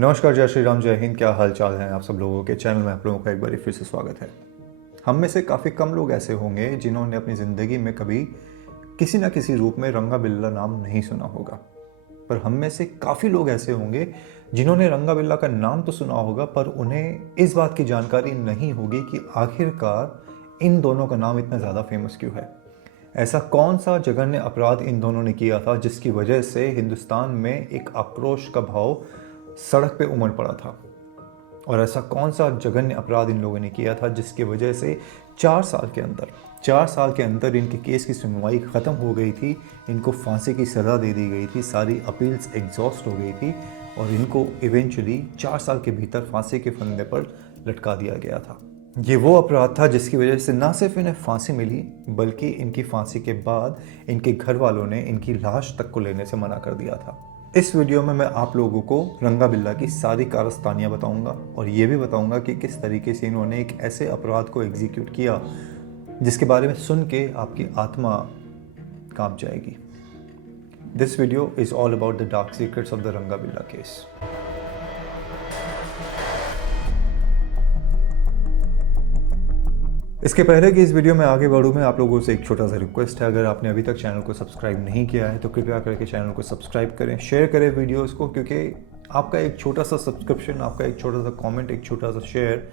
नमस्कार, जय श्री राम, जय हिंद। क्या हाल चाल है आप सब लोगों के। चैनल में आप लोगों का एक बार फिर से स्वागत है। हम में से काफ़ी कम लोग ऐसे होंगे जिन्होंने अपनी ज़िंदगी में कभी किसी न किसी रूप में रंगा बिल्ला नाम नहीं सुना होगा, पर हम में से काफ़ी लोग ऐसे होंगे जिन्होंने रंगा बिल्ला का नाम तो सुना होगा, पर उन्हें इस बात की जानकारी नहीं होगी कि आखिरकार इन दोनों का नाम इतना ज़्यादा फेमस क्यों है। ऐसा कौन सा जघन्य अपराध इन दोनों ने किया था जिसकी वजह से हिंदुस्तान में एक आक्रोश का भाव सड़क पे उमड़ पड़ा था, और ऐसा कौन सा जघन्य अपराध इन लोगों ने किया था जिसकी वजह से 4 साल के अंदर इनके केस की सुनवाई ख़त्म हो गई थी, इनको फांसी की सज़ा दे दी गई थी, सारी अपील्स एग्जॉस्ट हो गई थी और इनको इवेंचुअली 4 साल के भीतर फांसी के फंदे पर लटका दिया गया था। ये वो अपराध था जिसकी वजह से ना सिर्फ इन्हें फांसी मिली, बल्कि इनकी फांसी के बाद इनके घर वालों ने इनकी लाश तक को लेने से मना कर दिया था। इस वीडियो में मैं आप लोगों को रंगा बिल्ला की सारी कारस्तानियाँ बताऊंगा और ये भी बताऊंगा कि किस तरीके से इन्होंने एक ऐसे अपराध को एग्जीक्यूट किया जिसके बारे में सुन के आपकी आत्मा कांप जाएगी। This video is all about the dark secrets of the रंगा बिल्ला केस। इसके पहले कि इस वीडियो में आगे बढ़ूँ, मैं आप लोगों से एक छोटा सा रिक्वेस्ट है। अगर आपने अभी तक चैनल को सब्सक्राइब नहीं किया है तो कृपया करके चैनल को सब्सक्राइब करें, शेयर करें वीडियोस को, क्योंकि आपका एक छोटा सा सब्सक्रिप्शन, आपका एक छोटा सा कमेंट, एक छोटा सा शेयर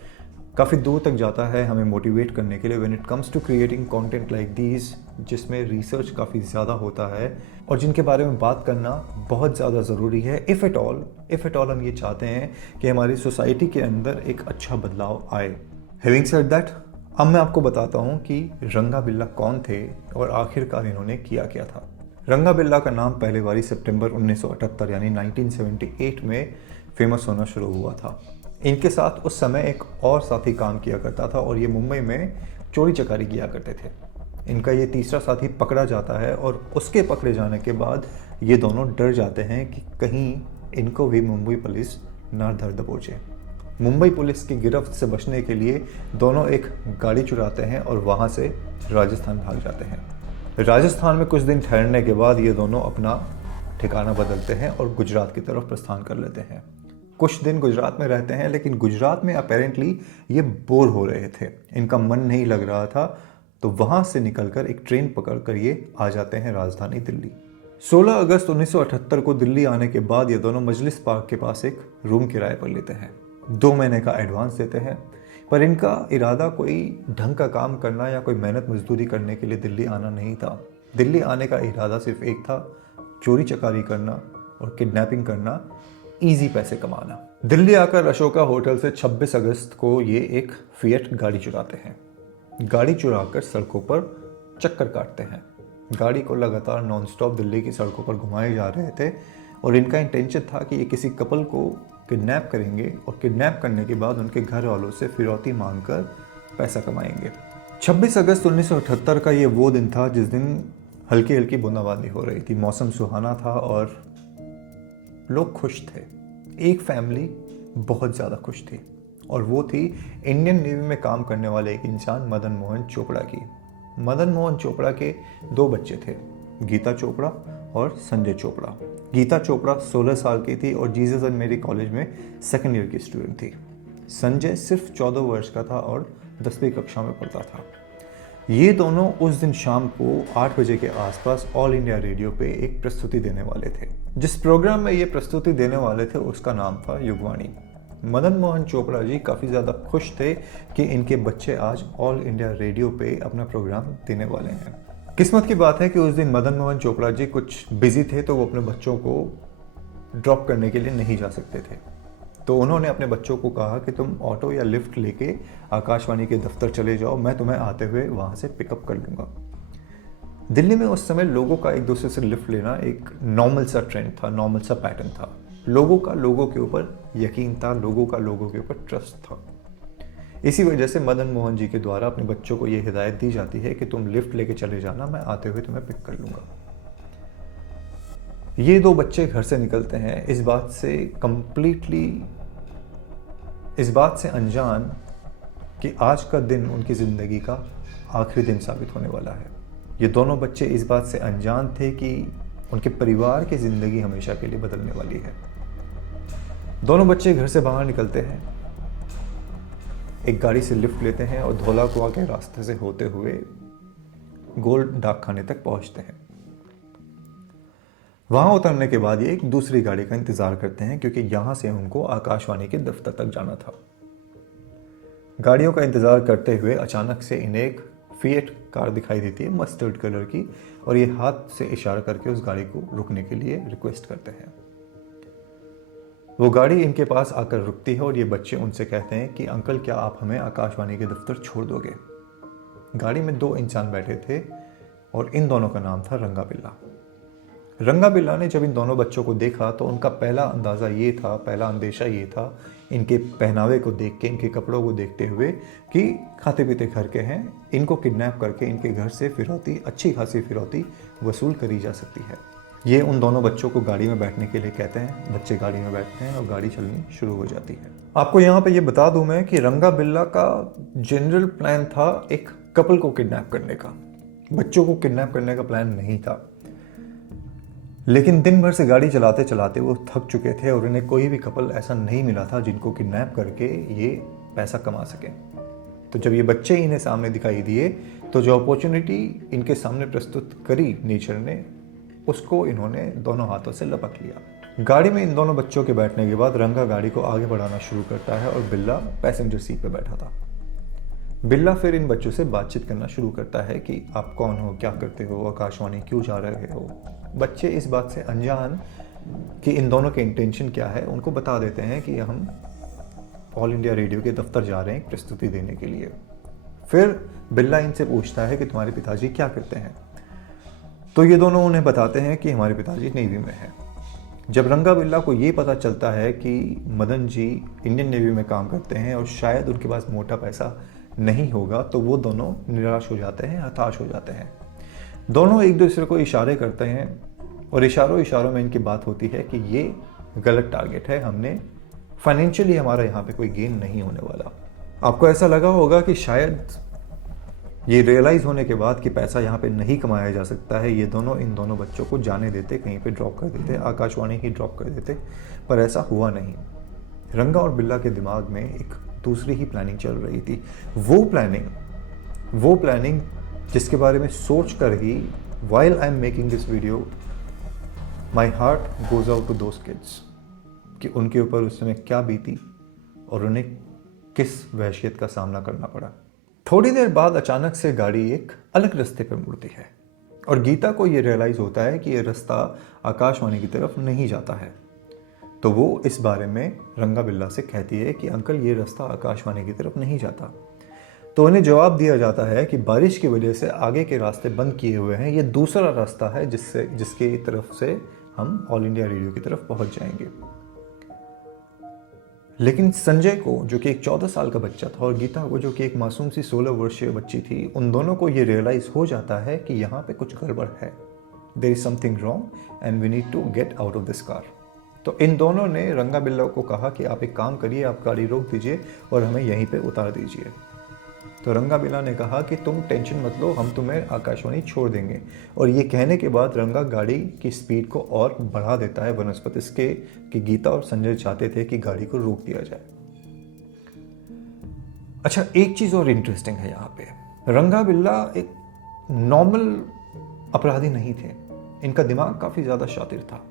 काफ़ी दूर तक जाता है हमें मोटिवेट करने के लिए when it comes to creating content like these, जिसमें रिसर्च काफ़ी ज़्यादा होता है और जिनके बारे में बात करना बहुत ज़्यादा ज़रूरी है। इफ़ एट ऑल हम ये चाहते हैं कि हमारी सोसाइटी के अंदर एक अच्छा बदलाव आए। हैविंग सेड दैट, अब मैं आपको बताता हूँ कि रंगा बिल्ला कौन थे और आखिरकार इन्होंने किया क्या था। रंगा बिल्ला का नाम पहले बारी सितंबर 1978 यानी 1978 में फेमस होना शुरू हुआ था। इनके साथ उस समय एक और साथी काम किया करता था और ये मुंबई में चोरी चकारी किया करते थे। इनका ये तीसरा साथी पकड़ा जाता है और उसके पकड़े जाने के बाद ये दोनों डर जाते हैं कि कहीं इनको भी मुंबई पुलिस ना धर दबोचे। मुंबई पुलिस की गिरफ्त से बचने के लिए दोनों एक गाड़ी चुराते हैं और वहाँ से राजस्थान भाग जाते हैं। राजस्थान में कुछ दिन ठहरने के बाद ये दोनों अपना ठिकाना बदलते हैं और गुजरात की तरफ प्रस्थान कर लेते हैं। कुछ दिन गुजरात में रहते हैं, लेकिन गुजरात में अपेरेंटली ये बोर हो रहे थे, इनका मन नहीं लग रहा था, तो वहाँ से निकलकर एक ट्रेन पकड़ कर ये आ जाते हैं राजधानी दिल्ली। 16 अगस्त 1978 को दिल्ली आने के बाद ये दोनों मजलिस पार्क के पास एक रूम किराए पर लेते हैं। 2 महीने का एडवांस देते हैं, पर इनका इरादा कोई ढंग का काम करना या कोई मेहनत मजदूरी करने के लिए दिल्ली आना नहीं था। दिल्ली आने का इरादा सिर्फ एक था, चोरी चकारी करना और किडनैपिंग करना, इजी पैसे कमाना। दिल्ली आकर अशोका होटल से 26 अगस्त को ये एक फिएट गाड़ी चुराते हैं। गाड़ी चुराकर सड़कों पर चक्कर काटते हैं। गाड़ी को लगातार नॉनस्टॉप दिल्ली की सड़कों पर घुमाए जा रहे थे और इनका इंटेंशन था कि ये किसी कपल को किडनैप करेंगे और किडनैप करने के बाद उनके घर वालों से फिरौती मांगकर पैसा कमाएंगे। 26 अगस्त 1978 का ये वो दिन था जिस दिन हल्की हल्की बूंदाबांदी हो रही थी, मौसम सुहाना था और लोग खुश थे। एक फैमिली बहुत ज़्यादा खुश थी और वो थी इंडियन नेवी में काम करने वाले एक इंसान मदन मोहन चोपड़ा की। मदन मोहन चोपड़ा के 2 बच्चे थे, गीता चोपड़ा और संजय चोपड़ा। गीता चोपड़ा 16 साल की थी और जीसस एंड मेरी कॉलेज में 2nd ईयर की स्टूडेंट थी। संजय सिर्फ 14 वर्ष का था और 10वीं कक्षा में पढ़ता था। ये दोनों उस दिन शाम को 8 बजे के आसपास ऑल इंडिया रेडियो पे एक प्रस्तुति देने वाले थे। जिस प्रोग्राम में ये प्रस्तुति देने वाले थे उसका नाम था युगवाणी। मदन मोहन चोपड़ा जी काफ़ी ज़्यादा खुश थे कि इनके बच्चे आज ऑल इंडिया रेडियो पे अपना प्रोग्राम देने वाले हैं। किस्मत की बात है कि उस दिन मदन मोहन चोपड़ा जी कुछ बिजी थे, तो वो अपने बच्चों को ड्रॉप करने के लिए नहीं जा सकते थे। तो उन्होंने अपने बच्चों को कहा कि तुम ऑटो या लिफ्ट लेके आकाशवाणी के दफ्तर चले जाओ, मैं तुम्हें आते हुए वहाँ से पिकअप कर लूँगा। दिल्ली में उस समय लोगों का एक दूसरे से लिफ्ट लेना एक नॉर्मल सा ट्रेंड था, नॉर्मल सा पैटर्न था। लोगों का लोगों के ऊपर यकीन था, लोगों का लोगों के ऊपर ट्रस्ट था। इसी वजह से मदन मोहन जी के द्वारा अपने बच्चों को ये हिदायत दी जाती है कि तुम लिफ्ट लेके चले जाना, मैं आते हुए तुम्हें पिक कर लूँगा। ये 2 बच्चे घर से निकलते हैं इस बात से अनजान कि आज का दिन उनकी ज़िंदगी का आखिरी दिन साबित होने वाला है। ये दोनों बच्चे इस बात से अनजान थे कि उनके परिवार की ज़िंदगी हमेशा के लिए बदलने वाली है। दोनों बच्चे घर से बाहर निकलते हैं, एक गाड़ी से लिफ्ट लेते हैं और धौला कुआं के रास्ते से होते हुए गोल डाक खाने तक पहुंचते हैं। वहां उतरने के बाद ये एक दूसरी गाड़ी का इंतजार करते हैं क्योंकि यहां से उनको आकाशवाणी के दफ्तर तक जाना था। गाड़ियों का इंतजार करते हुए अचानक से इन्हें एक फिएट कार दिखाई देती है मस्टर्ड कलर की, और ये हाथ से इशारा करके उस गाड़ी को रुकने के लिए रिक्वेस्ट करते हैं। वो गाड़ी इनके पास आकर रुकती है और ये बच्चे उनसे कहते हैं कि अंकल, क्या आप हमें आकाशवाणी के दफ्तर छोड़ दोगे। गाड़ी में 2 इंसान बैठे थे और इन दोनों का नाम था रंगा बिल्ला। रंगा बिल्ला ने जब इन दोनों बच्चों को देखा तो उनका पहला अंदेशा ये था इनके पहनावे को देख के, इनके कपड़ों को देखते हुए कि खाते पीते घर के हैं, इनको किडनैप करके इनके घर से अच्छी खासी फिरौती वसूल करी जा सकती है। ये उन दोनों बच्चों को गाड़ी में बैठने के लिए कहते हैं। बच्चे गाड़ी में बैठते हैं और गाड़ी चलनी शुरू हो जाती है। आपको यहाँ पे ये बता दूं मैं कि रंगा बिल्ला का जनरल प्लान था एक कपल को किडनैप करने का, बच्चों को किडनैप करने का प्लान नहीं था। लेकिन दिन भर से गाड़ी चलाते चलाते वो थक चुके थे और उन्हें कोई भी कपल ऐसा नहीं मिला था जिनको किडनैप करके ये पैसा कमा सके। तो जब ये बच्चे इन्हें सामने दिखाई दिए तो जो अपॉर्चुनिटी इनके सामने प्रस्तुत करी नेचर ने, उसको इन्होंने दोनों हाथों से लपक लिया। गाड़ी में इन दोनों बच्चों के बैठने के बाद रंगा गाड़ी को आगे बढ़ाना शुरू करता है और बिल्ला पैसेंजर सीट पर बैठा था। बिल्ला फिर इन बच्चों से बातचीत करना शुरू करता है कि आप कौन हो, क्या करते हो, आकाशवाणी क्यों जा रहे हो। बच्चे इस बात से अनजान कि इन दोनों के इंटेंशन क्या है उनको बता देते हैं कि हम ऑल इंडिया रेडियो के दफ्तर जा रहे हैं प्रस्तुति देने के लिए। फिर बिल्ला इनसे पूछता है कि तुम्हारे पिताजी क्या करते हैं। तो ये दोनों उन्हें बताते हैं कि हमारे पिताजी नेवी में हैं। जब रंगा बिल्ला को ये पता चलता है कि मदन जी इंडियन नेवी में काम करते हैं और शायद उनके पास मोटा पैसा नहीं होगा, तो वो दोनों निराश हो जाते हैं, हताश हो जाते हैं। दोनों एक दूसरे को इशारे करते हैं और इशारों में इनकी बात होती है कि ये गलत टारगेट है, हमने फाइनेंशियली हमारा यहाँ पे कोई गेन नहीं होने वाला। आपको ऐसा लगा होगा कि शायद ये रियलाइज़ होने के बाद कि पैसा यहाँ पे नहीं कमाया जा सकता है, ये दोनों इन दोनों बच्चों को जाने देते, कहीं पे ड्रॉप कर देते, आकाशवाणी ही ड्रॉप कर देते, पर ऐसा हुआ नहीं। रंगा और बिल्ला के दिमाग में एक दूसरी ही प्लानिंग चल रही थी। वो प्लानिंग जिसके बारे में सोच कर ही while I am making this video my heart goes out to those kids कि उनके ऊपर उस समय क्या बीती और उन्हें किस वहशियत का सामना करना पड़ा। थोड़ी देर बाद अचानक से गाड़ी एक अलग रास्ते पर मुड़ती है और गीता को ये रियलाइज होता है कि ये रास्ता आकाशवाणी की तरफ नहीं जाता है। तो वो इस बारे में रंगा बिल्ला से कहती है कि अंकल, ये रास्ता आकाशवाणी की तरफ नहीं जाता। तो उन्हें जवाब दिया जाता है कि बारिश की वजह से आगे के रास्ते बंद किए हुए हैं, ये दूसरा रास्ता है जिसके तरफ से हम ऑल इंडिया रेडियो की तरफ पहुंच जाएंगे। लेकिन संजय को, जो कि एक 14 साल का बच्चा था, और गीता को, जो कि एक मासूम सी 16 वर्षीय बच्ची थी, उन दोनों को ये रियलाइज हो जाता है कि यहाँ पे कुछ गड़बड़ है। There is something wrong and we need to get out of this car. तो इन दोनों ने रंगा बिल्ला को कहा कि आप एक काम करिए, आप गाड़ी रोक दीजिए और हमें यहीं पे उतार दीजिए। तो रंगा बिल्ला ने कहा कि तुम टेंशन मत लो, हम तुम्हें आकाशवाणी छोड़ देंगे। और ये कहने के बाद रंगा गाड़ी की स्पीड को और बढ़ा देता है बनस्पत इसके कि गीता और संजय चाहते थे कि गाड़ी को रोक दिया जाए। अच्छा, एक चीज़ और इंटरेस्टिंग है यहाँ पे, रंगा बिल्ला एक नॉर्मल अपराधी नहीं थे, इनका दिमाग काफ़ी ज़्यादा शातिर था।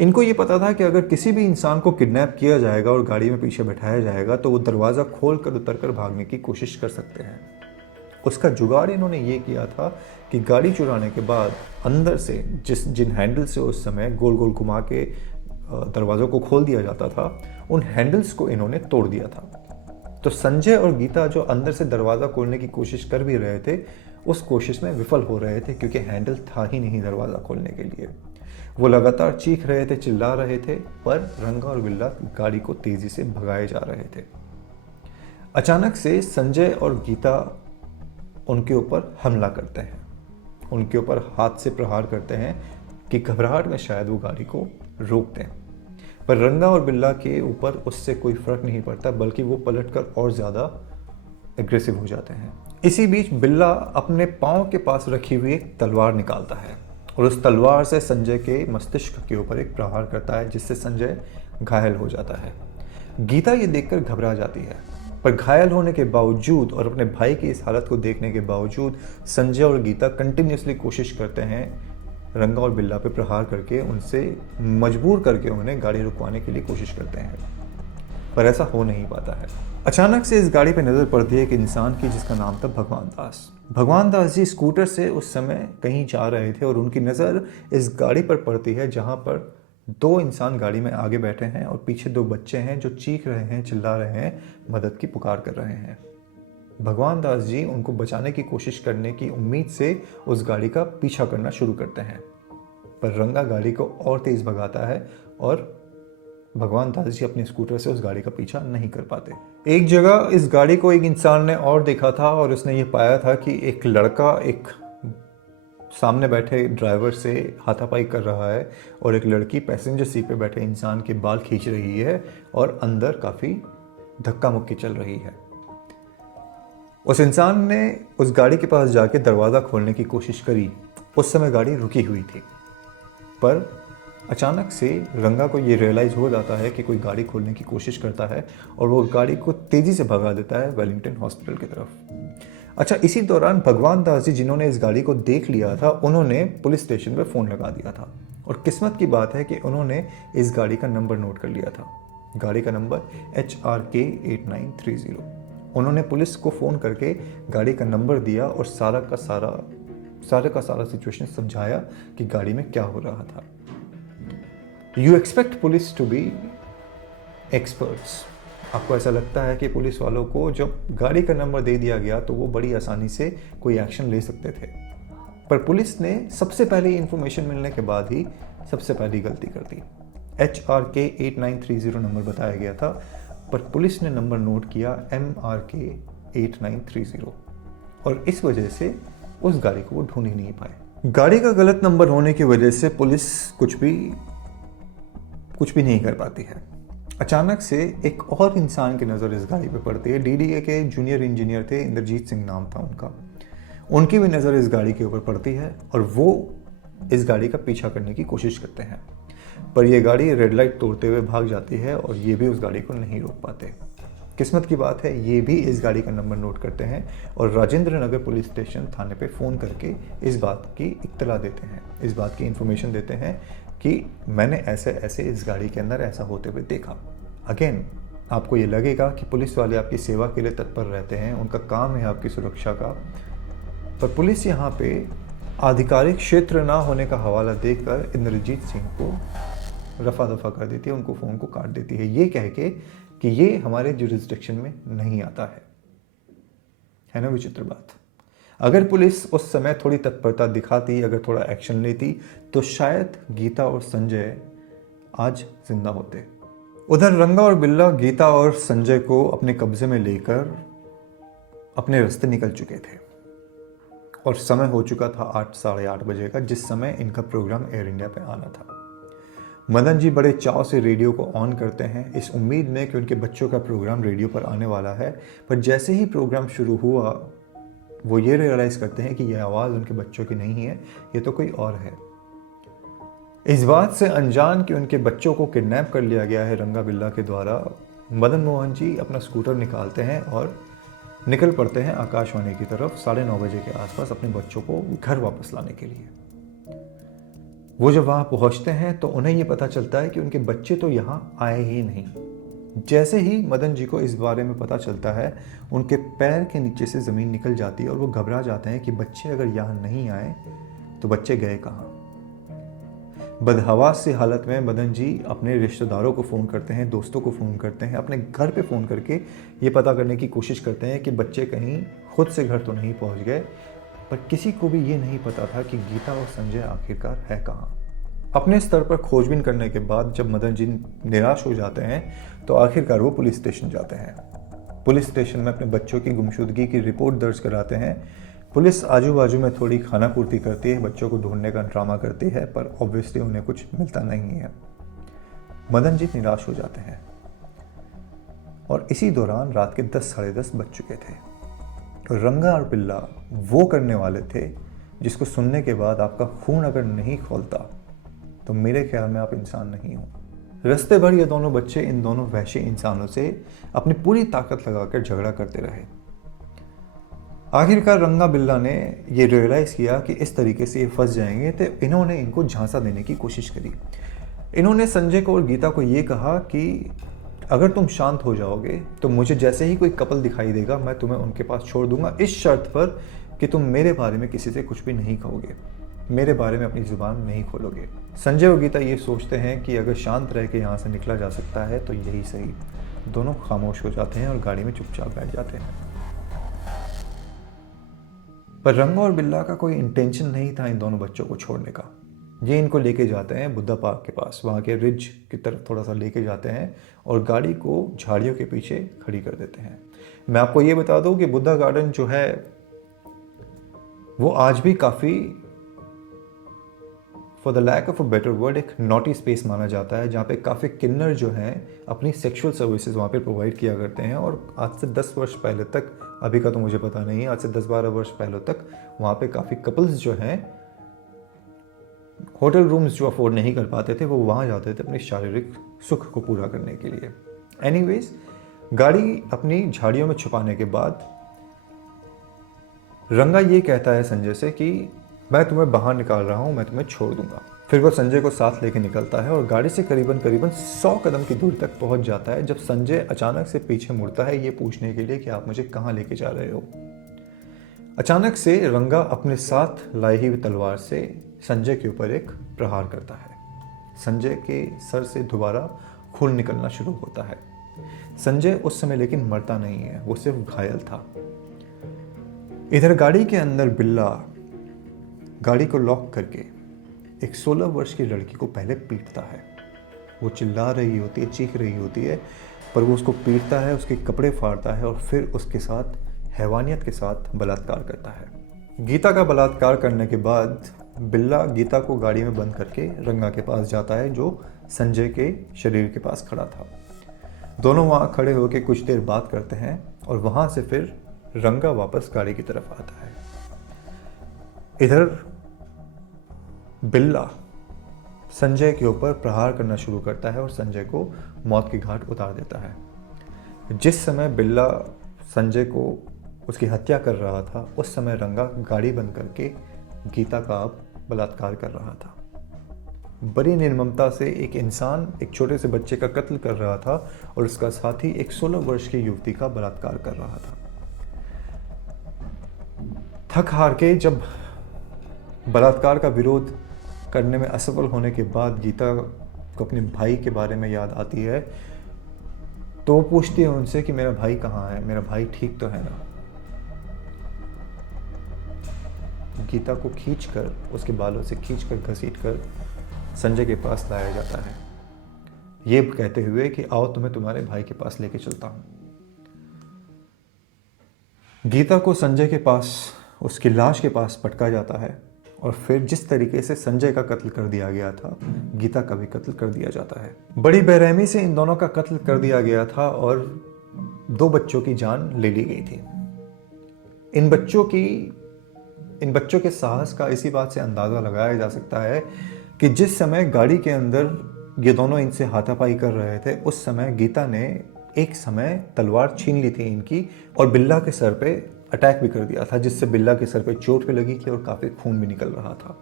इनको ये पता था कि अगर किसी भी इंसान को किडनैप किया जाएगा और गाड़ी में पीछे बैठाया जाएगा तो वो दरवाज़ा खोल कर उतर कर भागने की कोशिश कर सकते हैं। उसका जुगाड़ इन्होंने ये किया था कि गाड़ी चुराने के बाद अंदर से जिन हैंडल से उस समय गोल गोल घुमा के दरवाज़ों को खोल दिया जाता था, उन हैंडल्स को इन्होंने तोड़ दिया था। तो संजय और गीता जो अंदर से दरवाज़ा खोलने की कोशिश कर भी रहे थे, उस कोशिश में विफल हो रहे थे क्योंकि हैंडल था ही नहीं दरवाज़ा खोलने के लिए। वो लगातार चीख रहे थे, चिल्ला रहे थे, पर रंगा और बिल्ला गाड़ी को तेजी से भगाए जा रहे थे। अचानक से संजय और गीता उनके ऊपर हमला करते हैं, उनके ऊपर हाथ से प्रहार करते हैं कि घबराहट में शायद वो गाड़ी को रोक दें। पर रंगा और बिल्ला के ऊपर उससे कोई फर्क नहीं पड़ता, बल्कि वो पलटकर और ज़्यादा एग्रेसिव हो जाते हैं। इसी बीच बिल्ला अपने पाँव के पास रखी हुई एक तलवार निकालता है और उस तलवार से संजय के मस्तिष्क के ऊपर एक प्रहार करता है, जिससे संजय घायल हो जाता है। गीता ये देखकर घबरा जाती है, पर घायल होने के बावजूद और अपने भाई की इस हालत को देखने के बावजूद संजय और गीता कंटिन्यूसली कोशिश करते हैं रंगा और बिल्ला पे प्रहार करके उनसे मजबूर करके उन्हें गाड़ी रुकवाने के लिए कोशिश करते हैं, पर ऐसा हो नहीं पाता है। अचानक से इस गाड़ी पे नज़र पड़ती है एक इंसान की जिसका नाम था भगवान दास। भगवान दास जी स्कूटर से उस समय कहीं जा रहे थे और उनकी नज़र इस गाड़ी पर पड़ती है जहाँ पर 2 इंसान गाड़ी में आगे बैठे हैं और पीछे 2 बच्चे हैं जो चीख रहे हैं, चिल्ला रहे हैं, मदद की पुकार कर रहे हैं। भगवान दास जी उनको बचाने की कोशिश करने की उम्मीद से उस गाड़ी का पीछा करना शुरू करते हैं, पर रंगा गाड़ी को और तेज भगाता है और भगवान दास जी अपने स्कूटर से उस गाड़ी का पीछा नहीं कर पाते। एक जगह इस गाड़ी को एक इंसान ने और देखा था और उसने ये पाया था कि एक लड़का एक सामने बैठे ड्राइवर से हाथापाई कर रहा है और एक लड़की पैसेंजर सीट पे बैठे इंसान के बाल खींच रही है और अंदर काफ़ी धक्का मुक्की चल रही है। उस इंसान ने उस गाड़ी के पास जाके दरवाज़ा खोलने की कोशिश करी। उस समय गाड़ी रुकी हुई थी, पर अचानक से रंगा को ये रियलाइज़ हो जाता है कि कोई गाड़ी खोलने की कोशिश करता है और वो गाड़ी को तेज़ी से भगा देता है वेलिंगटन हॉस्पिटल की तरफ। अच्छा, इसी दौरान भगवान दास जी जिन्होंने इस गाड़ी को देख लिया था उन्होंने पुलिस स्टेशन पर फ़ोन लगा दिया था और किस्मत की बात है कि उन्होंने इस गाड़ी का नंबर नोट कर लिया था। गाड़ी का नंबर HRK 8930। उन्होंने पुलिस को फ़ोन करके गाड़ी का नंबर दिया और सारा का सारा सिचुएशन समझाया कि गाड़ी में क्या हो रहा था। You expect police to be experts. आपको ऐसा लगता है कि पुलिस वालों को जब गाड़ी का नंबर दे दिया गया तो वो बड़ी आसानी से कोई एक्शन ले सकते थे, पर पुलिस ने सबसे पहले इन्फॉर्मेशन मिलने के बाद ही सबसे पहली गलती कर दी। HRK 8930 नंबर बताया गया था, पर पुलिस ने नंबर नोट किया MRK 8930 और इस वजह से उस गाड़ी को वो ढूंढ ही नहीं पाए। गाड़ी का गलत नंबर होने की वजह से पुलिस कुछ भी नहीं कर पाती है। अचानक से एक और इंसान की नज़र इस गाड़ी पे पड़ती है। DDA के जूनियर इंजीनियर थे, इंद्रजीत सिंह नाम था उनका। उनकी भी नज़र इस गाड़ी के ऊपर पड़ती है और वो इस गाड़ी का पीछा करने की कोशिश करते हैं, पर यह गाड़ी रेड लाइट तोड़ते हुए भाग जाती है और ये भी उस गाड़ी को नहीं रोक पाते। किस्मत की बात है, ये भी इस गाड़ी का नंबर नोट करते हैं और राजेंद्र नगर पुलिस स्टेशन थाने पे फ़ोन करके इस बात की इत्तला देते हैं, इस बात की इन्फॉर्मेशन देते हैं कि मैंने ऐसे ऐसे इस गाड़ी के अंदर ऐसा होते हुए देखा। अगेन, आपको ये लगेगा कि पुलिस वाले आपकी सेवा के लिए तत्पर रहते हैं, उनका काम है आपकी सुरक्षा का, पर पुलिस यहाँ पे आधिकारिक क्षेत्र ना होने का हवाला देकर इंद्रजीत सिंह को रफा दफा कर देती है, उनको फ़ोन को काट देती है, ये कह के कि ये हमारे जुरिस्डिक्शन में नहीं आता है ना विचित्र बात। अगर पुलिस उस समय थोड़ी तत्परता दिखाती, अगर थोड़ा एक्शन लेती, तो शायद गीता और संजय आज जिंदा होते। उधर रंगा और बिल्ला गीता और संजय को अपने कब्जे में लेकर अपने रास्ते निकल चुके थे और समय हो चुका था 8 साढ़े 8 बजे का, जिस समय इनका प्रोग्राम एयर इंडिया पे आना था। मदन जी बड़े चाव से रेडियो को ऑन करते हैं इस उम्मीद में कि उनके बच्चों का प्रोग्राम रेडियो पर आने वाला है, पर जैसे ही प्रोग्राम शुरू हुआ वो ये रियलाइज़ करते हैं कि यह आवाज़ उनके बच्चों की नहीं है, ये तो कोई और है। इस बात से अनजान कि उनके बच्चों को किडनैप कर लिया गया है रंगा बिल्ला के द्वारा, मदन मोहन जी अपना स्कूटर निकालते हैं और निकल पड़ते हैं आकाशवाणी की तरफ 9:30 बजे के आसपास अपने बच्चों को घर वापस लाने के लिए। वो जब वहाँ पहुँचते हैं तो उन्हें ये पता चलता है कि उनके बच्चे तो यहाँ आए ही नहीं। जैसे ही मदन जी को इस बारे में पता चलता है, उनके पैर के नीचे से ज़मीन निकल जाती है और वो घबरा जाते हैं कि बच्चे अगर यहाँ नहीं आए तो बच्चे गए कहाँ। बदहवास सी हालत में मदन जी अपने रिश्तेदारों को फ़ोन करते हैं, दोस्तों को फ़ोन करते हैं, अपने घर पे फ़ोन करके ये पता करने की कोशिश करते हैं कि बच्चे कहीं खुद से घर तो नहीं पहुंच गए, पर किसी को भी ये नहीं पता था कि गीता और संजय आखिरकार है कहाँ। अपने स्तर पर खोजबीन करने के बाद जब मदन जी निराश हो जाते हैं तो आखिरकार वो पुलिस स्टेशन जाते हैं। पुलिस स्टेशन में अपने बच्चों की गुमशुदगी की रिपोर्ट दर्ज कराते हैं। पुलिस आजू बाजू में थोड़ी खाना पूर्ति करती है, बच्चों को ढूंढने का ड्रामा करती है, पर ऑब्वियसली उन्हें कुछ मिलता नहीं है। मदन जी निराश हो जाते हैं और इसी दौरान रात के 10 साढ़े 10 बज चुके थे। तो रंगा और बिल्ला वो करने वाले थे जिसको सुनने के बाद आपका खून अगर नहीं खौलता तो मेरे ख्याल में आप इंसान नहीं हो। रास्ते भर ये दोनों बच्चे इन दोनों वहशी इंसानों से अपनी पूरी ताकत लगाकर झगड़ा करते रहे। आखिरकार रंगा बिल्ला ने ये रियलाइज़ किया कि इस तरीके से ये फंस जाएंगे, तो इन्होंने इनको झांसा देने की कोशिश करी। इन्होंने संजय को और गीता को ये कहा कि अगर तुम शांत हो जाओगे तो मुझे जैसे ही कोई कपल दिखाई देगा मैं तुम्हें उनके पास छोड़ दूंगा, इस शर्त पर कि तुम मेरे बारे में किसी से कुछ भी नहीं कहोगे, मेरे बारे में अपनी ज़ुबान नहीं खोलोगे। संजय और गीता ये सोचते हैं कि अगर शांत रह के यहाँ से निकला जा सकता है तो यही सही। दोनों खामोश हो जाते हैं और गाड़ी में चुपचाप बैठ जाते हैं। पर रंगा और बिल्ला का कोई इंटेंशन नहीं था इन दोनों बच्चों को छोड़ने का। ये इनको लेके जाते हैं बुद्धा पार्क के पास, वहाँ के रिज की तरफ थोड़ा सा लेके जाते हैं और गाड़ी को झाड़ियों के पीछे खड़ी कर देते हैं। मैं आपको ये बता दूं कि बुद्धा गार्डन जो है वो आज भी काफ़ी, for the lack of a better word, एक नॉटी स्पेस माना जाता है, जहाँ पे काफ़ी किन्नर जो हैं अपनी सेक्सुअल सर्विसेज वहाँ पे प्रोवाइड किया करते हैं। और आज से 10 वर्ष पहले तक, अभी का तो मुझे पता नहीं, आज से 10-12 वर्ष पहले तक वहाँ पे काफ़ी कपल्स जो हैं होटल रूम्स जो अफोर्ड नहीं कर पाते थे वो वहाँ जाते थे अपने शारीरिक सुख को पूरा करने के लिए। एनीवेज, गाड़ी अपनी झाड़ियों में छुपाने के बाद रंगा ये कहता है संजय से कि मैं तुम्हें बाहर निकाल रहा हूँ, मैं तुम्हें छोड़ दूंगा। फिर वो संजय को साथ लेके निकलता है और गाड़ी से करीबन 100 कदम की दूरी तक पहुंच जाता है, जब संजय अचानक से पीछे मुड़ता है ये पूछने के लिए कि आप मुझे कहाँ लेके जा रहे हो। अचानक से रंगा अपने साथ लाई हुई तलवार से संजय के ऊपर एक प्रहार करता है। संजय के सर से दोबारा खून निकलना शुरू होता है। संजय उस समय लेकिन मरता नहीं है, वो सिर्फ घायल था। इधर गाड़ी के अंदर बिल्ला गाड़ी को लॉक करके एक 16 वर्ष की लड़की को पहले पीटता है। वो चिल्ला रही होती है, चीख रही होती है, पर वो उसको पीटता है, उसके कपड़े फाड़ता है और फिर उसके साथ हैवानियत के साथ बलात्कार करता है। गीता का बलात्कार करने के बाद बिल्ला गीता को गाड़ी में बंद करके रंगा के पास जाता है, जो संजय के शरीर के पास खड़ा था। दोनों वहाँ खड़े होकर कुछ देर बात करते हैं और वहाँ से फिर रंगा वापस गाड़ी की तरफ आता है। इधर बिल्ला संजय के ऊपर प्रहार करना शुरू करता है और संजय को मौत की घाट उतार देता है। जिस समय बिल्ला संजय को उसकी हत्या कर रहा था, उस समय रंगा गाड़ी बंद करके गीता का बलात्कार कर रहा था। बड़ी निर्ममता से एक इंसान एक छोटे से बच्चे का कत्ल कर रहा था और उसका साथी एक 16 वर्ष की युवती का बलात्कार कर रहा था। थक हार के जब बलात्कार का विरोध करने में असफल होने के बाद गीता को अपने भाई के बारे में याद आती है, तो वो पूछती है उनसे कि मेरा भाई कहाँ है, मेरा भाई ठीक तो है ना। गीता को खींचकर, उसके बालों से खींचकर घसीटकर संजय के पास लाया जाता है, ये कहते हुए कि आओ तुम्हें तुम्हारे भाई के पास लेके चलता हूं। गीता को संजय के पास, उसकी लाश के पास पटका जाता है और फिर जिस तरीके से संजय का कत्ल कर दिया गया था, गीता का भी कत्ल कर दिया जाता है। बड़ी बेरहमी से इन दोनों का कत्ल कर दिया गया था और 2 बच्चों की जान ले ली गई थी। इन बच्चों के साहस का इसी बात से अंदाज़ा लगाया जा सकता है कि जिस समय गाड़ी के अंदर ये दोनों इनसे हाथापाई कर रहे थे, उस समय गीता ने एक समय तलवार छीन ली थी इनकी और बिल्ला के सर पे अटैक भी कर दिया था, जिससे बिल्ला के सर पे चोट भी लगी थी और काफ़ी खून भी निकल रहा था।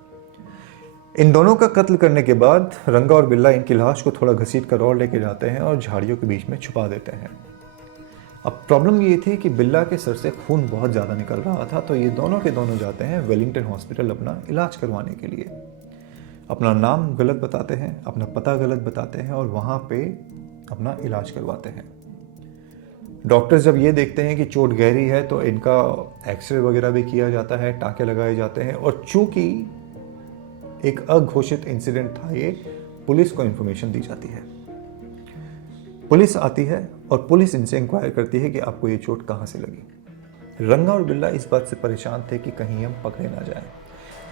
इन दोनों का कत्ल करने के बाद रंगा और बिल्ला इनकी लाश को थोड़ा घसीट कर और लेके जाते हैं और झाड़ियों के बीच में छुपा देते हैं। अब प्रॉब्लम ये थी कि बिल्ला के सर से खून बहुत ज़्यादा निकल रहा था, तो ये दोनों के दोनों जाते हैं वेलिंगटन हॉस्पिटल अपना इलाज करवाने के लिए। अपना नाम गलत बताते हैं, अपना पता गलत बताते हैं और वहाँ पे अपना इलाज करवाते हैं। डॉक्टर्स जब ये देखते हैं कि चोट गहरी है तो इनका एक्सरे वगैरह भी किया जाता है, टाँके लगाए जाते हैं और चूंकि एक अघोषित इंसिडेंट था ये, पुलिस को इन्फॉर्मेशन दी जाती है। पुलिस आती है और पुलिस इनसे इंक्वायर करती है कि आपको ये चोट कहाँ से लगी। रंगा और बिल्ला इस बात से परेशान थे कि कहीं हम पकड़े ना जाएं,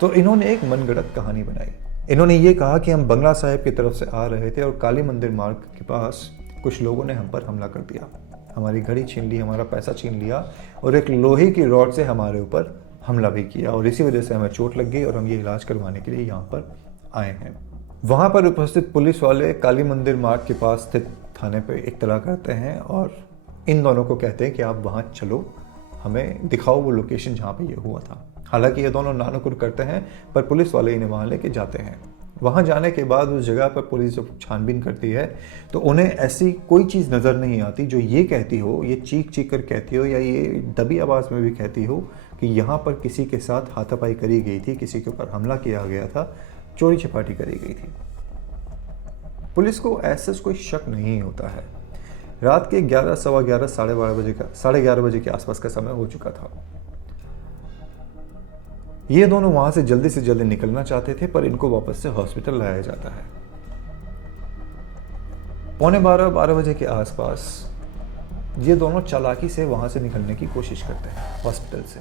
तो इन्होंने एक मनगढ़ंत कहानी बनाई। इन्होंने ये कहा कि हम बंगला साहिब की तरफ से आ रहे थे और काली मंदिर मार्ग के पास कुछ लोगों ने हम पर हमला कर दिया, हमारी घड़ी छीन ली, हमारा पैसा छीन लिया और एक लोहे की रॉड से हमारे ऊपर हमला भी किया और इसी वजह से हमें चोट लग गई और हम ये इलाज करवाने के लिए यहाँ पर आए हैं। वहाँ पर उपस्थित पुलिस वाले काली मंदिर मार्ग के पास स्थित थाने पर इत्तला करते हैं और इन दोनों को कहते हैं कि आप वहाँ चलो, हमें दिखाओ वो लोकेशन जहाँ पे ये हुआ था। हालांकि ये दोनों नानुकुर करते हैं, पर पुलिस वाले इन्हें वहाँ लेके जाते हैं। वहाँ जाने के बाद उस जगह पर पुलिस जब छानबीन करती है तो उन्हें ऐसी कोई चीज़ नज़र नहीं आती जो ये कहती हो, ये चीख चीख कर कहती हो या ये दबी आवाज़ में भी कहती हो कि यहाँ पर किसी के साथ हाथापाई करी गई थी, किसी के ऊपर हमला किया गया था, चोरी चपाटी करी गई थी। पुलिस को ऐसा कोई शक नहीं होता है। रात के 11, सवा 11, साढ़े 11 बजे के आसपास का समय हो चुका था। ये दोनों वहां से जल्दी निकलना चाहते थे, पर इनको वापस से हॉस्पिटल लाया जाता है। पौने 12 बजे के आसपास ये दोनों चालाकी से वहां से निकलने की कोशिश करते हैं हॉस्पिटल से।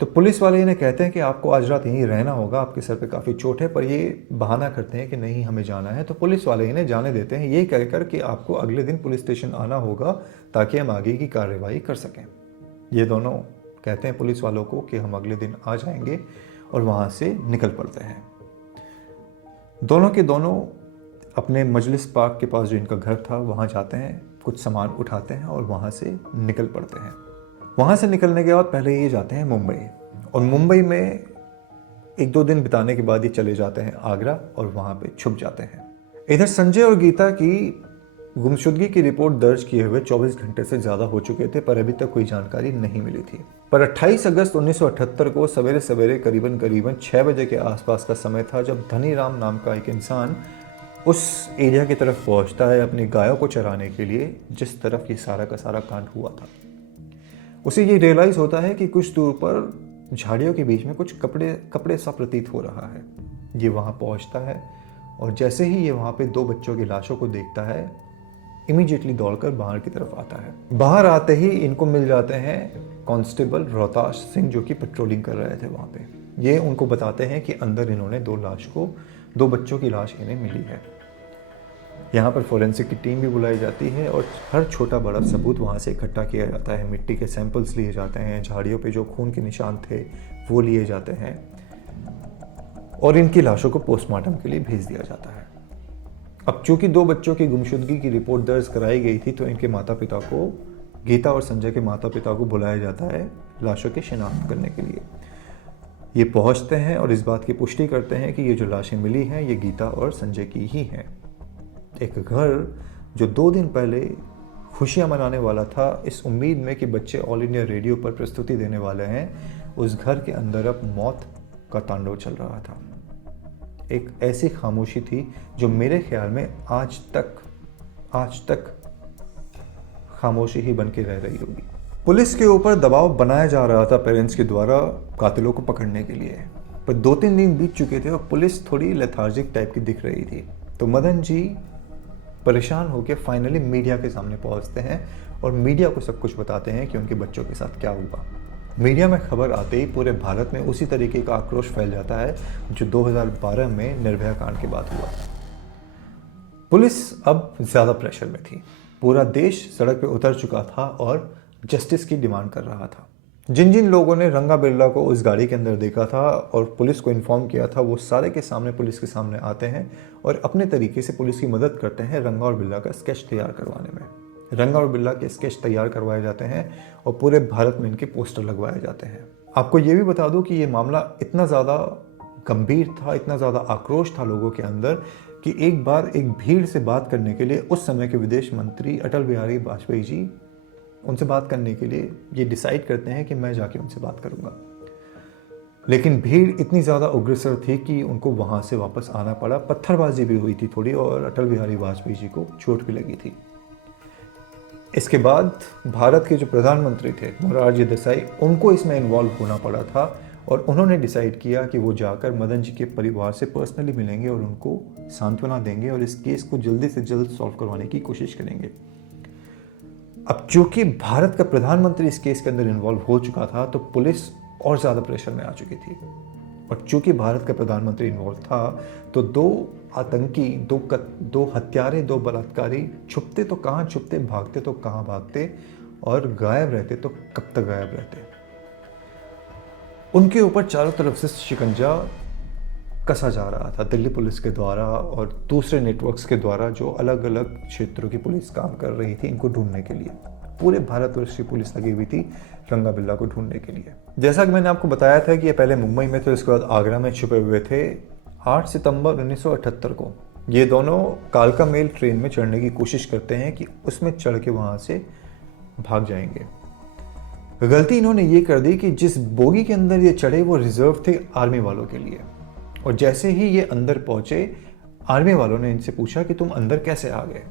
तो पुलिस वाले इन्हें कहते हैं कि आपको आज रात यहीं रहना होगा, आपके सर पे काफ़ी चोट है, पर ये बहाना करते हैं कि नहीं हमें जाना है। तो पुलिस वाले इन्हें जाने देते हैं, ये कहकर कि आपको अगले दिन पुलिस स्टेशन आना होगा ताकि हम आगे की कार्रवाई कर सकें। ये दोनों कहते हैं पुलिस वालों को कि हम अगले दिन आ जाएंगे और वहाँ से निकल पड़ते हैं। दोनों के दोनों अपने मजलिस पार्क के पास जो इनका घर था वहाँ जाते हैं, कुछ सामान उठाते हैं और वहाँ से निकल पड़ते हैं। वहाँ से निकलने के बाद पहले ये जाते हैं मुंबई, और मुंबई में 1-2 दिन बिताने के बाद ये चले जाते हैं आगरा और वहाँ पे छुप जाते हैं। इधर संजय और गीता की गुमशुदगी की रिपोर्ट दर्ज किए हुए 24 घंटे से ज़्यादा हो चुके थे, पर अभी तक कोई जानकारी नहीं मिली थी। पर 28 अगस्त 1978 को सवेरे सवेरे करीबन 6 बजे के आसपास का समय था जब धनी राम नाम का एक इंसान उस एरिया की तरफ पहुंचता है अपनी गायों को चराने के लिए, जिस तरफ ये सारा का सारा कांड हुआ था। उसे ये रियलाइज़ होता है कि कुछ दूर पर झाड़ियों के बीच में कुछ कपड़े सा प्रतीत हो रहा है। ये वहाँ पहुँचता है और जैसे ही ये वहाँ पे 2 बच्चों की लाशों को देखता है, इमीडिएटली दौड़कर बाहर की तरफ आता है। बाहर आते ही इनको मिल जाते हैं कांस्टेबल रोहताश सिंह, जो कि पेट्रोलिंग कर रहे थे वहाँ पे। ये उनको बताते हैं कि अंदर इन्होंने 2 बच्चों की लाश इन्हें मिली है। यहाँ पर फोरेंसिक की टीम भी बुलाई जाती है और हर छोटा बड़ा सबूत वहाँ से इकट्ठा किया जाता है। मिट्टी के सैंपल्स लिए जाते हैं, झाड़ियों पे जो खून के निशान थे वो लिए जाते हैं और इनकी लाशों को पोस्टमार्टम के लिए भेज दिया जाता है। अब चूंकि 2 बच्चों की गुमशुदगी की रिपोर्ट दर्ज कराई गई थी, तो इनके माता पिता को, गीता और संजय के माता पिता को बुलाया जाता है लाशों की शिनाख्त करने के लिए। ये पहुँचते हैं और इस बात की पुष्टि करते हैं कि ये जो लाशें मिली हैं ये गीता और संजय की ही हैं। एक घर जो 2 दिन पहले खुशियां मनाने वाला था इस उम्मीद में कि बच्चे ऑल इंडिया रेडियो पर प्रस्तुति देने वाले हैं, उस घर के अंदर अब मौत का तांडव चल रहा था। एक ऐसी खामोशी थी जो मेरे ख्याल में आज तक खामोशी ही बन के रह रही होगी। पुलिस के ऊपर दबाव बनाया जा रहा था पेरेंट्स के द्वारा कातिलों को पकड़ने के लिए, पर 2-3 दिन बीत चुके थे और पुलिस थोड़ी लेथार्जिक टाइप की दिख रही थी। तो मदन जी परेशान होकर फाइनली मीडिया के सामने पहुंचते हैं और मीडिया को सब कुछ बताते हैं कि उनके बच्चों के साथ क्या हुआ। मीडिया में खबर आते ही पूरे भारत में उसी तरीके का आक्रोश फैल जाता है जो 2012 में निर्भया कांड के बाद हुआ। पुलिस अब ज़्यादा प्रेशर में थी, पूरा देश सड़क पे उतर चुका था और जस्टिस की डिमांड कर रहा था। जिन जिन लोगों ने रंगा बिरला को उस गाड़ी के अंदर देखा था और पुलिस को इन्फॉर्म किया था, वो सारे के सामने पुलिस के सामने आते हैं और अपने तरीके से पुलिस की मदद करते हैं रंगा और बिरला का स्केच तैयार करवाने में। रंगा और बिरला के स्केच तैयार करवाए जाते हैं और पूरे भारत में इनके पोस्टर लगवाए जाते हैं। आपको ये भी बता दूं कि ये मामला इतना ज़्यादा गंभीर था, इतना ज़्यादा आक्रोश था लोगों के अंदर कि एक बार एक भीड़ से बात करने के लिए उस समय के विदेश मंत्री अटल बिहारी वाजपेयी जी उनसे बात करने के लिए ये डिसाइड करते हैं कि मैं जाके उनसे बात करूंगा। लेकिन भीड़ इतनी ज़्यादा उग्रसर थी कि उनको वहाँ से वापस आना पड़ा। पत्थरबाजी भी हुई थी थोड़ी और अटल बिहारी वाजपेयी जी को चोट भी लगी थी। इसके बाद भारत के जो प्रधानमंत्री थे मोरारजी देसाई, उनको इसमें इन्वॉल्व होना पड़ा था और उन्होंने डिसाइड किया कि वो जाकर मदन जी के परिवार से पर्सनली मिलेंगे और उनको सांत्वना देंगे और इस केस को जल्दी से जल्द सॉल्व करवाने की कोशिश करेंगे। अब चूंकि भारत का प्रधानमंत्री इस केस के अंदर इन्वॉल्व हो चुका था तो पुलिस और ज़्यादा प्रेशर में आ चुकी थी और चूंकि भारत का प्रधानमंत्री इन्वॉल्व था तो 2 आतंकी, 2 हत्यारे, 2 बलात्कारी छुपते तो कहाँ छुपते, भागते तो कहाँ भागते और गायब रहते तो कब तक गायब रहते। उनके ऊपर चारों तरफ से शिकंजा कसा जा रहा था दिल्ली पुलिस के द्वारा और दूसरे नेटवर्क्स के द्वारा जो अलग अलग क्षेत्रों की पुलिस काम कर रही थी इनको ढूंढने के लिए। पूरे भारतवर्ष की पुलिस लगी हुई थी रंगा बिल्ला को ढूंढने के लिए। जैसा कि मैंने आपको बताया था कि ये पहले मुंबई में थे, उसके बाद आगरा में छुपे हुए थे। 8 सितंबर 1978 को ये दोनों कालका मेल ट्रेन में चढ़ने की कोशिश करते हैं कि उसमें चढ़ के वहाँ से भाग जाएंगे। गलती इन्होंने ये कर दी कि जिस बोगी के अंदर ये चढ़े वो रिजर्व थे आर्मी वालों के लिए, और जैसे ही ये अंदर पहुंचे आर्मी वालों ने इनसे पूछा कि तुम अंदर कैसे आ गए।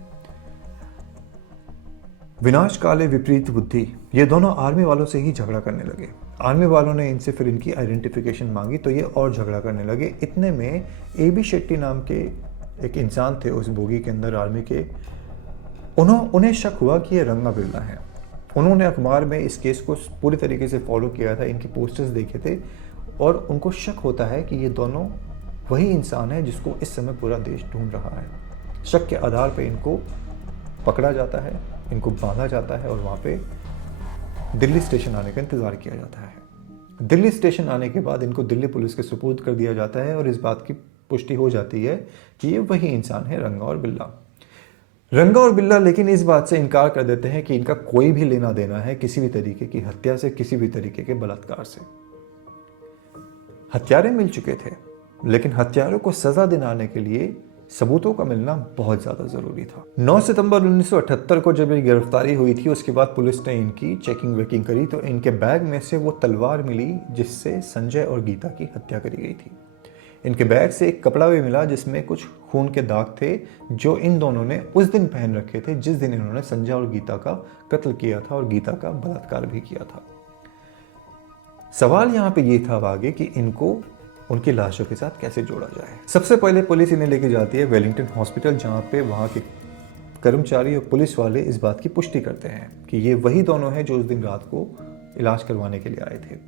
विनाश काले विपरीत बुद्धि, ये दोनों आर्मी वालों से ही झगड़ा करने लगे। आर्मी वालों ने इनसे फिर इनकी आइडेंटिफिकेशन मांगी तो ये और झगड़ा करने लगे। इतने में AB शेट्टी नाम के एक इंसान थे उस बोगी के अंदर आर्मी के, उन्हें शक हुआ कि ये रंगा बिल्ला है। उन्होंने अखबार में इस केस को पूरी तरीके से फॉलो किया था, इनके पोस्टर्स देखे थे और उनको शक होता है कि ये दोनों वही इंसान है जिसको इस समय पूरा देश ढूंढ रहा है। शक के आधार पे इनको पकड़ा जाता है, इनको बांधा जाता है और वहाँ पे दिल्ली स्टेशन आने का इंतज़ार किया जाता है। दिल्ली स्टेशन आने के बाद इनको दिल्ली पुलिस के सुपुर्द कर दिया जाता है और इस बात की पुष्टि हो जाती है कि ये वही इंसान है रंगा और बिल्ला। रंगा और बिल्ला लेकिन इस बात से इनकार कर देते हैं कि इनका कोई भी लेना देना है किसी भी तरीके की हत्या से, किसी भी तरीके के बलात्कार से। हत्यारे मिल चुके थे लेकिन हत्यारों को सजा दिलाने के लिए सबूतों का मिलना बहुत ज्यादा जरूरी था। 9 सितंबर 1978 को जब ये गिरफ्तारी हुई थी उसके बाद पुलिस ने इनकी चेकिंग वेकिंग करी तो इनके बैग में से वो तलवार मिली जिससे संजय और गीता की हत्या करी गई थी। इनके बैग से एक कपड़ा भी मिला जिसमें कुछ खून के दाग थे जो इन दोनों ने उस दिन पहन रखे थे जिस दिन इन्होंने संजय और गीता का कत्ल किया था और गीता का बलात्कार भी किया था। सवाल यहाँ पे ये था आगे कि इनको उनकी लाशों के साथ कैसे जोड़ा जाए। सबसे पहले पुलिस इन्हें लेके जाती है वेलिंगटन हॉस्पिटल, जहाँ पे वहाँ के कर्मचारी और पुलिस वाले इस बात की पुष्टि करते हैं कि ये वही दोनों हैं जो उस दिन रात को इलाज करवाने के लिए आए थे।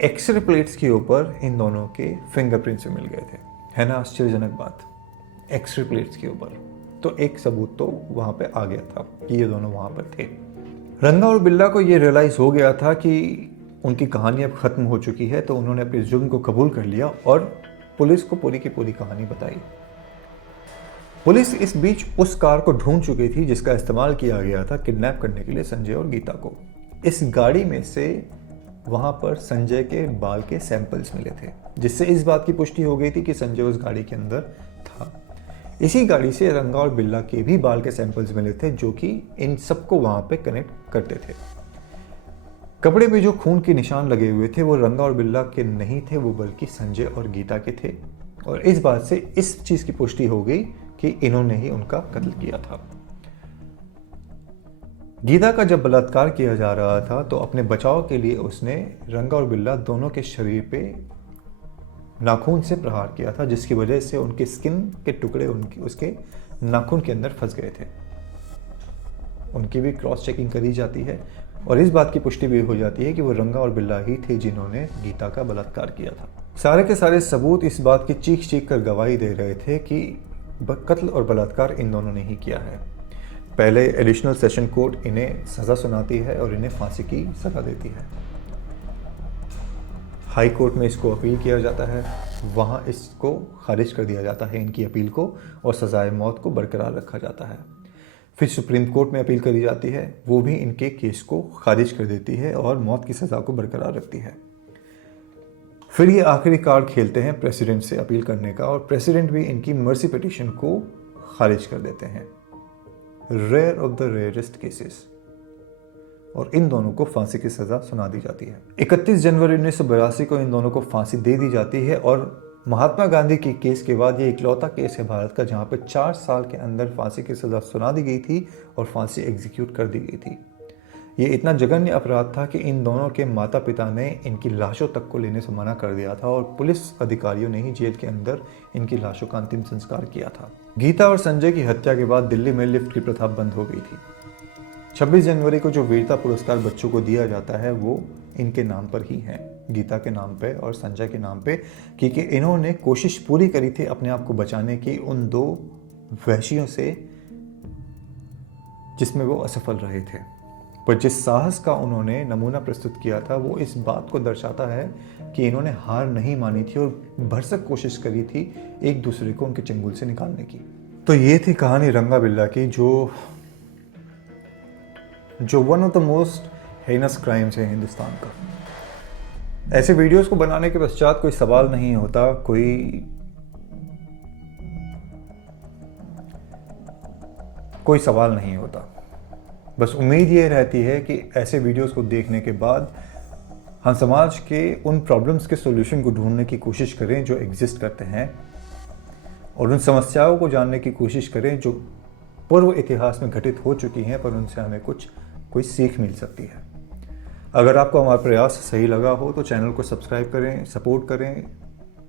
एक्सरे प्लेट्स के ऊपर इन दोनों के फिंगरप्रिंट्स मिल गए थे। है ना आश्चर्यजनक बात, एक्सरे प्लेट्स के ऊपर। तो एक सबूत तो वहाँ पे आ गया था कि ये दोनों वहाँ पर थे। रंगा और बिल्ला को ये रियलाइज हो गया था कि उनकी कहानी अब खत्म हो चुकी है, तो उन्होंने अपने जुर्म को कबूल कर लिया और पुलिस को पूरी की पूरी कहानी बताई। पुलिस इस बीच उस कार को ढूंढ चुकी थी जिसका इस्तेमाल किया गया था किडनैप करने के लिए संजय और गीता को। इस गाड़ी में से वहां पर संजय के बाल के सैंपल्स मिले थे जिससे इस बात की पुष्टि हो गई थी कि संजय उस गाड़ी के अंदर था। इसी गाड़ी से रंगा और बिल्ला के भी बाल के सैंपल्स मिले थे जो कि इन सबको वहां पे कनेक्ट करते थे। कपड़े पे जो खून के निशान लगे हुए थे वो रंगा और बिल्ला के नहीं थे, वो बल्कि संजय और गीता के थे और इस बात से इस चीज की पुष्टि हो गई कि इन्होंने ही उनका कत्ल किया था। गीता का जब बलात्कार किया जा रहा था तो अपने बचाव के लिए उसने रंगा और बिल्ला दोनों के शरीर पे नाखून से प्रहार किया था जिसकी वजह से उनके स्किन के टुकड़े उसके नाखून के अंदर फंस गए थे। उनकी भी क्रॉस चेकिंग करी जाती है और इस बात की पुष्टि भी हो जाती है कि वो रंगा और बिल्ला ही थे जिन्होंने गीता का बलात्कार किया था। सारे के सारे सबूत इस बात की चीख चीख कर गवाही दे रहे थे कि कत्ल और बलात्कार इन दोनों ने ही किया है। पहले एडिशनल सेशन कोर्ट इन्हें सज़ा सुनाती है और इन्हें फांसी की सज़ा देती है। हाई कोर्ट में इसको अपील किया जाता है, वहाँ इसको खारिज कर दिया जाता है इनकी अपील को और सज़ाए मौत को बरकरार रखा जाता है। फिर सुप्रीम कोर्ट में अपील करी जाती है, वो भी इनके केस को खारिज कर देती है और मौत की सज़ा को बरकरार रखती है। फिर ये आखिरी कार्ड खेलते हैं प्रेसिडेंट से अपील करने का और प्रेसिडेंट भी इनकी मर्सी पिटीशन को खारिज कर देते हैं। Rare of the rarest cases, और इन दोनों को फांसी की सजा सुना दी जाती है। 31 जनवरी 1982 को इन दोनों को फांसी दे दी जाती है और महात्मा गांधी के केस के बाद ये इकलौता केस है भारत का जहां पर 4 साल के अंदर फांसी की सजा सुना दी गई थी और फांसी एग्जीक्यूट कर दी गई थी। ये इतना जघन्य अपराध था कि इन दोनों के माता पिता ने इनकी लाशों तक को लेने से मना कर दिया था और पुलिस अधिकारियों ने ही जेल के अंदर इनकी लाशों का अंतिम संस्कार किया था। गीता और संजय की हत्या के बाद दिल्ली में लिफ्ट की प्रथा बंद हो गई थी। 26 जनवरी को जो वीरता पुरस्कार बच्चों को दिया जाता है वो इनके नाम पर ही है, गीता के नाम पे और संजय के नाम पे, क्योंकि इन्होंने कोशिश पूरी करी थी अपने आप को बचाने की उन 2 वहशियों से जिसमें वो असफल रहे थे। पर जिस साहस का उन्होंने नमूना प्रस्तुत किया था वो इस बात को दर्शाता है कि इन्होंने हार नहीं मानी थी और भरसक कोशिश करी थी एक दूसरे को उनके चंगुल से निकालने की। तो ये थी कहानी रंगा बिल्ला की, जो one of the most heinous crimes है हिंदुस्तान का। ऐसे वीडियोस को बनाने के पश्चात कोई सवाल नहीं होता, कोई सवाल नहीं होता। बस उम्मीद ये रहती है कि ऐसे वीडियोस को देखने के बाद हम समाज के उन प्रॉब्लम्स के सॉल्यूशन को ढूंढने की कोशिश करें जो एग्जिस्ट करते हैं, और उन समस्याओं को जानने की कोशिश करें जो पूर्व इतिहास में घटित हो चुकी हैं, पर उनसे हमें कोई सीख मिल सकती है। अगर आपको हमारा प्रयास सही लगा हो तो चैनल को सब्सक्राइब करें, सपोर्ट करें।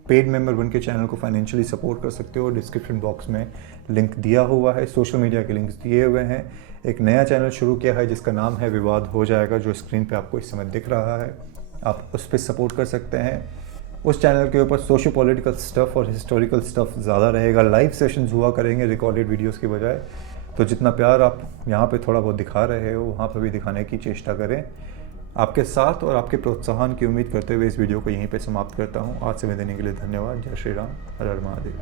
पेड मेंबर बन के चैनल को फाइनेंशियली सपोर्ट कर सकते हो। डिस्क्रिप्शन बॉक्स में लिंक दिया हुआ है, सोशल मीडिया के लिंक्स दिए हुए हैं। एक नया चैनल शुरू किया है जिसका नाम है विवाद हो जाएगा, जो स्क्रीन पे आपको इस समय दिख रहा है। आप उस पर सपोर्ट कर सकते हैं। उस चैनल के ऊपर सोशो पॉलिटिकल स्टफ़ और हिस्टोरिकल स्टफ़ ज़्यादा रहेगा। लाइव सेशंस हुआ करेंगे रिकॉर्डेड वीडियोस की बजाय। तो जितना प्यार आप यहाँ पे थोड़ा बहुत दिखा रहे हो, वहाँ पर भी दिखाने की चेष्टा करें। आपके साथ और आपके प्रोत्साहन की उम्मीद करते हुए इस वीडियो को यहीं पे समाप्त करता हूँ। आज समय देने के लिए धन्यवाद। जय श्री राम, हर हर महादेव।